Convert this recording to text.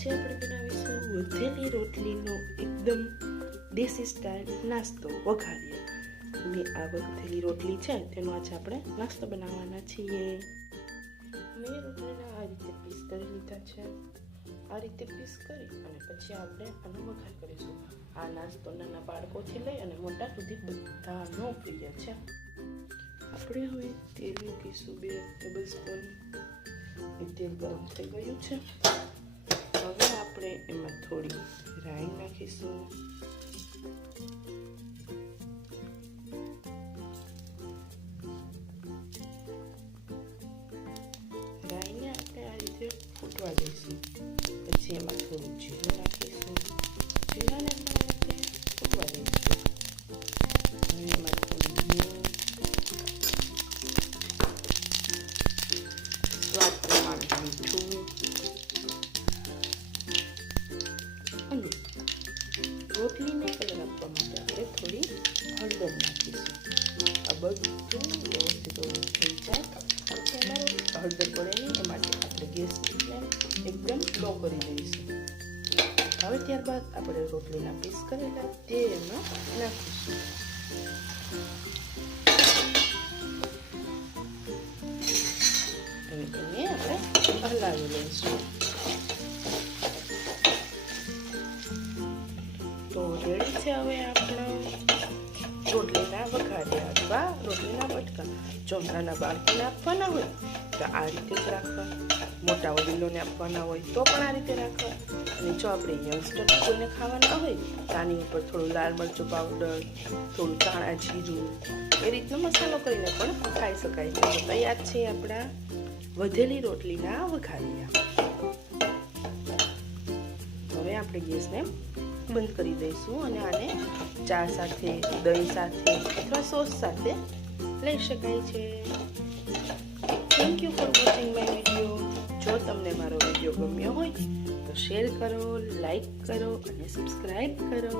આજે આપણે બનાવીશું વધેલી રોટલીનો એકદમ દેશી સ્ટાઇલ નાસ્તો વઘારિયા. મેં આ વધેલી રોટલી છે તેનો આજે આપણે નાસ્તો બનાવવાના છીએ. મેં રોટલીના આ રીતે પીસ કરી લીધા છે. આ રીતે પીસ કરી અને પછી આપણે આનો વઘાર કરીશું. આ નાસ્તો નાના બાળકોથી લઈ અને મોટા સુધી બધાનો પ્રિય છે. આપણે હવે તેલ મૂકીશું 2 ટેબલ સ્પૂન. તેલ ગરમ થઈ ગયું છે. હવે આપણે એમાં થોડી રાઈ નાખીશું. રાઈને આપણે આ રીતે ફૂટવા દઈશું. પછી એમાં થોડું જીરું નાખીશું. જીરાને પણ આપણે ફૂટવા દઈશું. અને એમાં થોડું સ્વાદ પ્રમાણે મીઠું અને રોટલીને કલર આપવા માટે આપણે થોડી હળદર નાખીશું. આ બધું વ્યવસ્થિત થઈ જાય પછી એમાં હળદર પડે નહીં એ માટે આપણે ગેસની ફ્લેમ એકદમ લો કરી દઈશું. હવે ત્યારબાદ આપણે રોટલીના પીસ કરેલા તે એમાં નાખીશું. એને આપણે હલાવી લઈશું. તો રેડી છે હવે આપણો રોટલીના વઘારિયા અથવા રોટલીના બટકા. જો નાના બાળકોને આપવાના હોય તો આ રીતે જ રાખવા, મોટા વડીલોને આપવાના હોય તો પણ આ રીતે રાખવા. અને જો આપણે યંગસ્ટર કોઈને ખાવાના હોય તો આની ઉપર થોડું લાલ મરચું પાવડર, થોડું ધાણા જીરું એ રીતનો મસાલો કરીને પણ ખાઈ શકાય છે. તો તૈયાર છે આપણા વધેલી રોટલીના વઘારિયા. હવે આપણે ગેસને બંધ કરી દઈશું અને આને ચા સાથે, દહીં સાથે અથવા સોસ સાથે લઈ શકાય છે. Thank you for watching my video. જો તમને મારો વિડીયો ગમ્યો હોય તો શેર કરો, લાઈક કરો અને સબસ્ક્રાઈબ કરો.